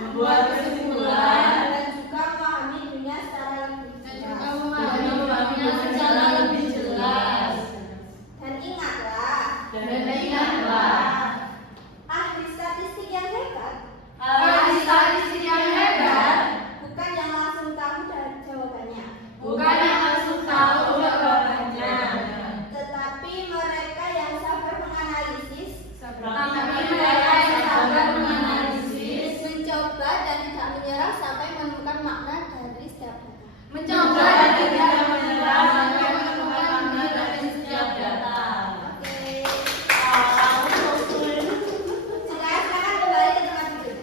membuat kesimpulan, dan juga memahami dunia secara lebih jelas. Dan ingatlah, ahli statistik yang hebat bukan yang langsung tahu dari jawabannya, tetapi mereka yang sabar menganalisis, mencoba dan tidak menyerah sampai menemukan makna dari setiap data. Oke. Sekarang kembali ke tempat duduk.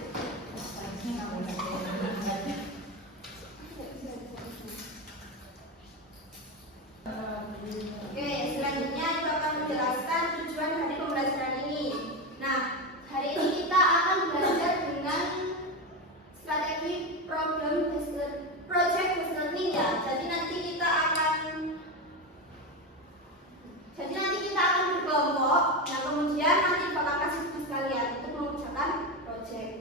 Oke, selanjutnya itu akan menjelaskan tujuan dari pembelajaran ini. Nah, hari ini kita akan belajar dengan strategi project based learning ya. Jadi nanti kita akan berkelompok. Nah, kemudian nanti bakal kasih tugas kalian untuk mengerjakan project.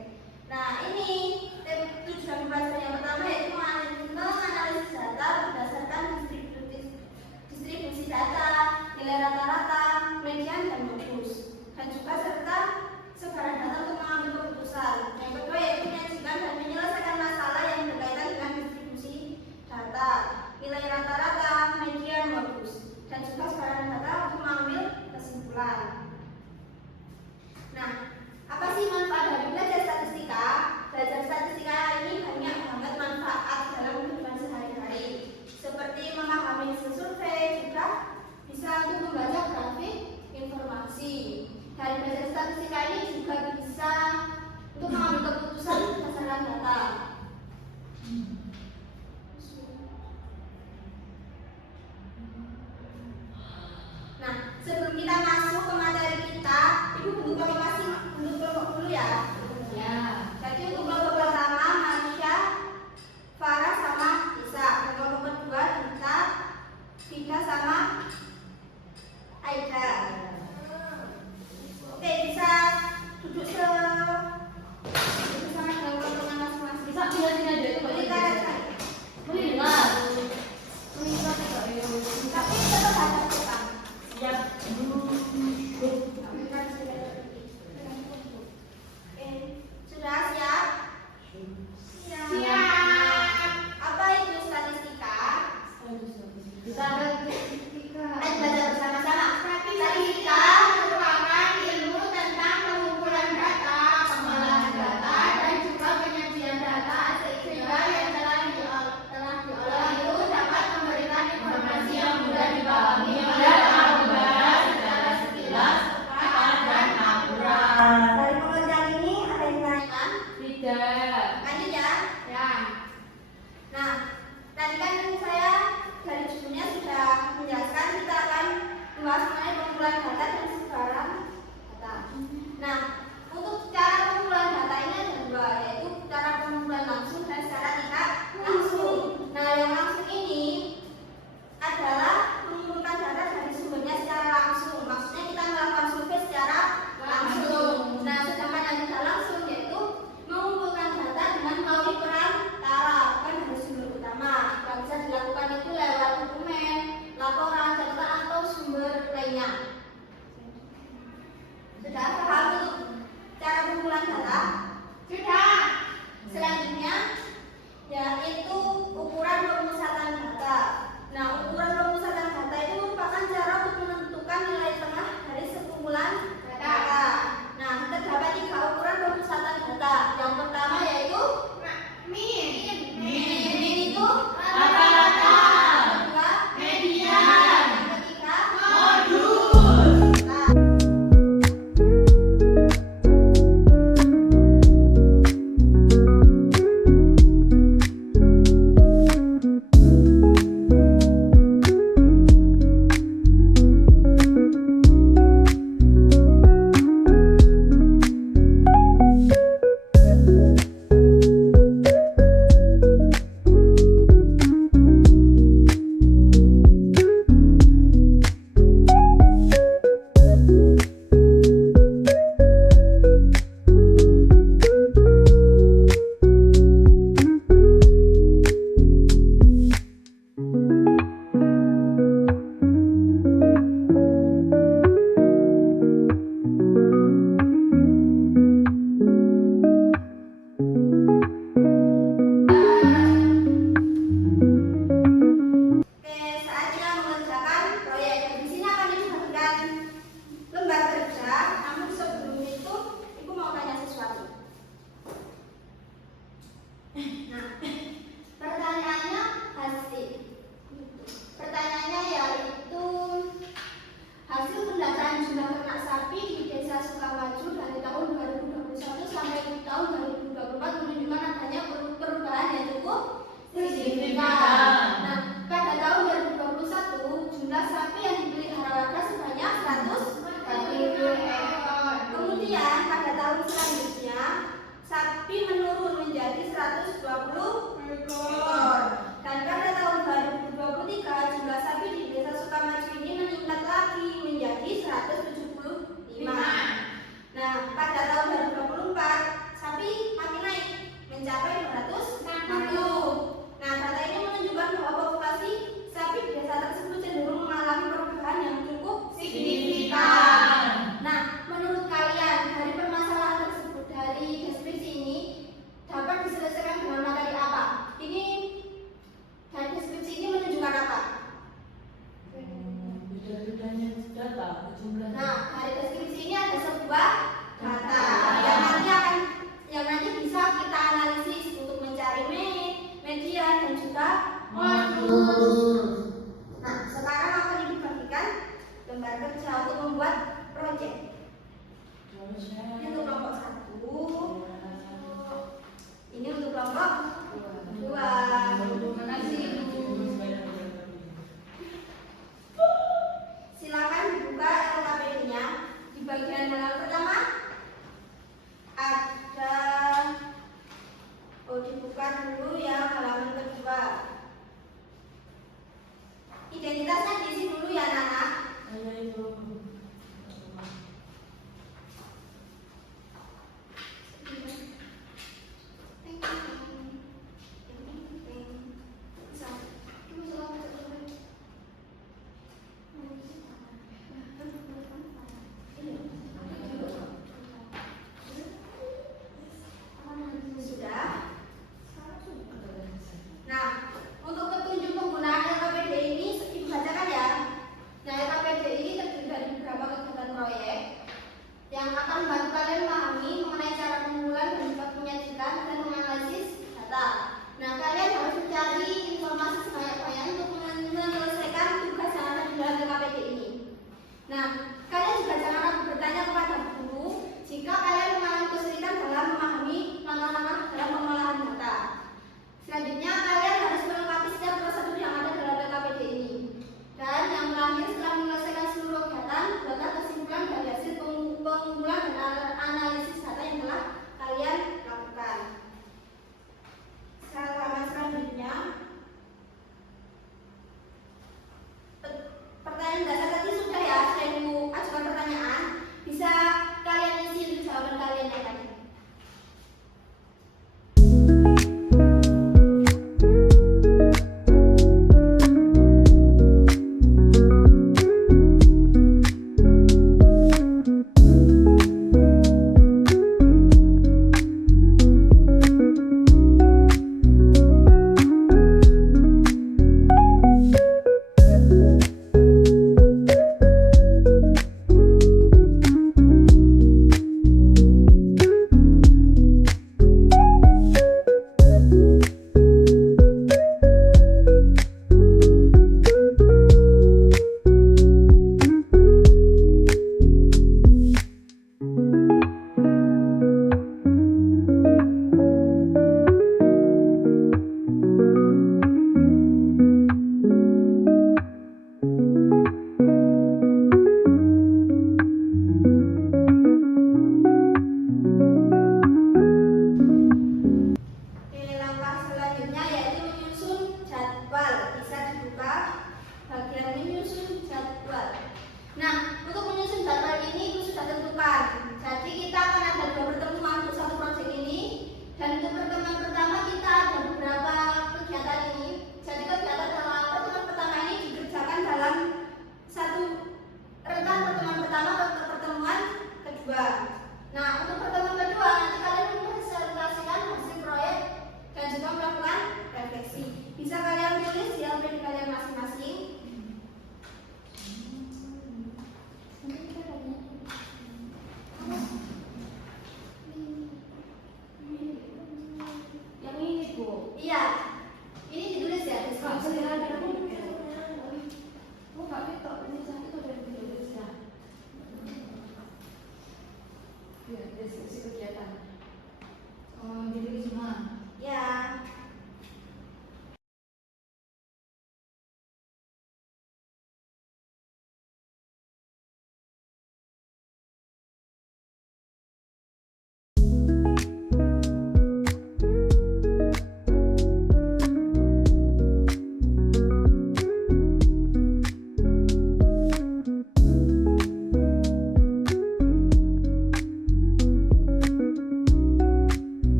Nah, ini tujuan pembelajaran yang pertama yaitu menganalisis data berdasarkan distribusi data, nilai rata-rata, median dan modus, dan juga serta sebaran data untuk mengambil keputusan. Yang kedua yaitu menyajikan dan menyelesaikan masalah yang berkaitan dengan distribusi data, nilai rata-rata, median, modus, dan juga sebaran data untuk mengambil kesimpulan. Nah, apa sih manfaat dari belajar statistika? Belajar statistika ini banyak banget manfaat dalam kehidupan sehari-hari, seperti memahami hasil survei, juga bisa untuk membaca grafik informasi. Dari belajar statistika ini juga bisa untuk mengambil keputusan berdasarkan data. Nah, sebelum kita masuk ke materi kita, Ibu bentuk kelompok dulu ya. Jadi untuk kelompok pertama Marsha, Farah sama Isa. Kelompok kedua Dita sama Aida. Oke, bisa duduk sama dengan kelompok masing-masing. Tapi tetap hadap depan. Sudah siap? Apa itu statistika? Ayo belajar bersama-sama. Statistika merupakan ilmu tentang pengumpulan data, pengolahan data, dan juga penyajian data sehingga yang telah diolah itu dapat memberikan informasi yang mudah dipahami dan membahas secara sekilas, tepat dan akurat. Dari pengertian ini ada yang ditanyakan? Tidak. Lanjut ya. Nah, tadi kan saya dari judulnya sudah menjelaskan kita akan membahas mengenai pengumpulan data dan sebaran data. Nah, untuk cara pengumpulan data ini ada dua, yaitu cara pengumpulan langsung dan secara tidak langsung. Nah, yang langsung ini adalah mengumpulkan data dari sumbernya secara langsung. Maksudnya kita melakukan survei secara langsung. Nah, sedangkan yang tidak langsung yaitu mengumpulkan data dengan melalui perantara, bukan dari sumber utama. Yang bisa dilakukan itu lewat dokumen, laporan, catatan atau sumber lainnya. Sudah paham itu? Nah, pertanyaannya pertanyaannya yaitu hasil pendataan jumlah ternak sapi di Desa Sukamaju dari tahun 2021 sampai tahun 2024 menunjukkan adanya perubahan yang cukup signifikan. Nah, pada tahun 2021 jumlah sapi yang dipelihara warga sebanyak 140 ekor. Kemudian pada tahun selanjutnya sapi menurun menjadi 120 ekor. Dan pada tahun 2023 jumlah sapi di Desa Sukamaju ini meningkat lagi menjadi 175. Nah, pada tahun 2024 sapi makin naik mencapai 260. Nah, data ini menunjukkan bahwa populasi sapi di desa tersebut cenderung mengalami perubahan yang cukup signifikan. Nah, menurut kalian dari permasalahan tersebut, dari deskripsi ini dapat diselesaikan dengan materi apa? Ini dari deskripsi ini menunjukkan apa? Beda-bedanya data jumlah. Nah, dari deskripsi ini ada sebuah data yang nanti bisa kita analisis untuk mencari median dan juga modus. Nah, sekarang akan dibagikan lembar kerja untuk membuat proyek. Ini untuk kelompok 1. Ini untuk kelompok 2. Terima kasih Ibu. Silakan dibuka LKPD-nya. Di bagian halaman pertama ada dibuka dulu ya halaman kedua. Identitasnya diisi dulu ya anak-anak. Ayo Ibu.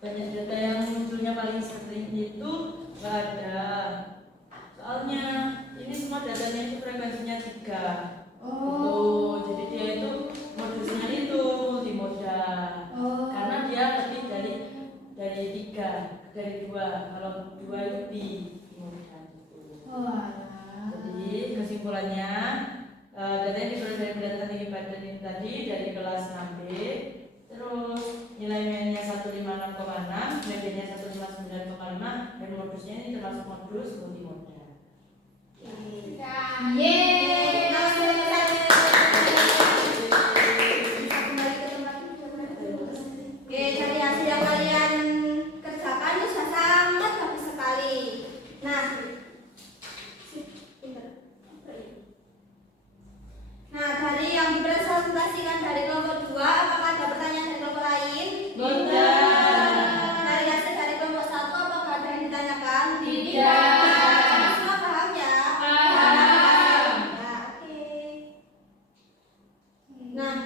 banyak data yang munculnya paling sering itu nggak ada. Soalnya ini semua datanya itu frekuensinya 3. Oh. Jadi dia itu modusnya itu multimoda. Oh. Karena dia lebih dari 3, dari 2. Kalau 2 itu bimoda gitu. Oh, alah. Jadi kesimpulannya datanya diperoleh dari pendekatan tinggi badan ini tadi dari kelas 6B. Terus nilainya 156,6, nilainya 159,5, dan modusnya ini termasuk modus multimoda. Yeay. Kembali ke tempat. Oke, dari hasil yang kalian kerjakan itu sudah sangat bagus sekali. Nah, dari yang dipresentasikan dari kelompok 2, apakah ada pertanyaan dari kelompok lain? Dari hasil dari kelompok 1, apakah ada yang ditanyakan? Tidak. Semua paham ya? Paham. Nah, oke. Nah,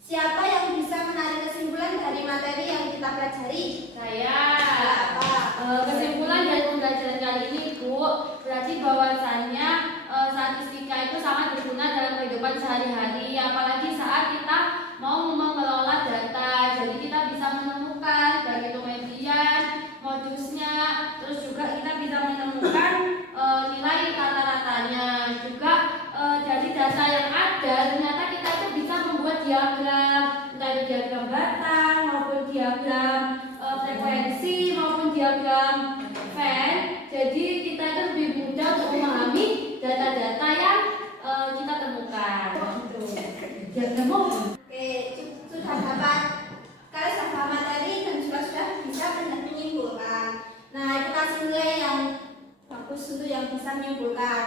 siapa yang bisa menarik kesimpulan dari materi yang kita pelajari? Saya. Apa? Kesimpulan dari pembelajaran kali ini, Bu, berarti bahwasannya statistika itu sangat berguna dalam kehidupan sehari-hari, apalagi saat kita mau mengelola data. Jadi kita bisa menemukan baik itu median, modusnya, terus juga kita bisa menemukan nilai rata-ratanya. Juga dari data yang ada, ternyata kita itu bisa membuat diagram, entah itu diagram batang maupun diagram frekuensi maupun diagram Venn. Jadi kita itu lebih mudah untuk memahami data-data yang kita temukan. Oke, sudah dapat. Kalian sudah paham materi dan juga sudah bisa menyimpulkan. Nah, itu kasih nilai yang bagus untuk yang bisa menyimpulkan.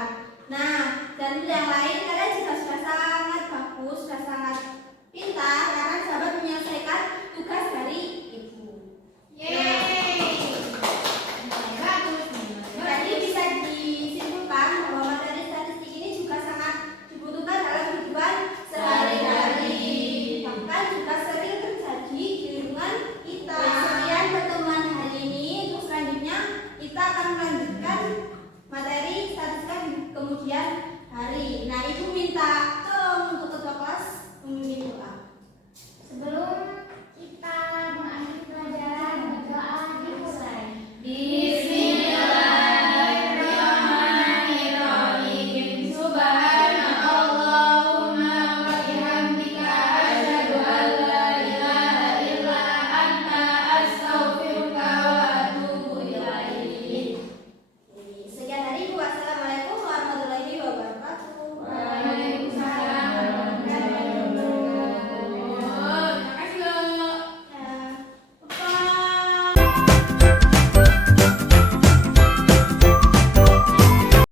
Nah, dan untuk yang lain kalian juga sudah sangat bagus, sudah sangat pintar karena dapat menyelesaikan tugas dari ibu. Jadi bisa disimpulkan bahwa materi statistik ini juga sangat dibutuhkan dalam kehidupan sehari-hari. Bahkan juga sering terjadi di lingkungan kita. Sekian pertemuan hari ini. Untuk selanjutnya kita akan melanjutkan materi statistika di kemudian hari. Nah, ibu minta tolong untuk ketua kelas memimpin doa.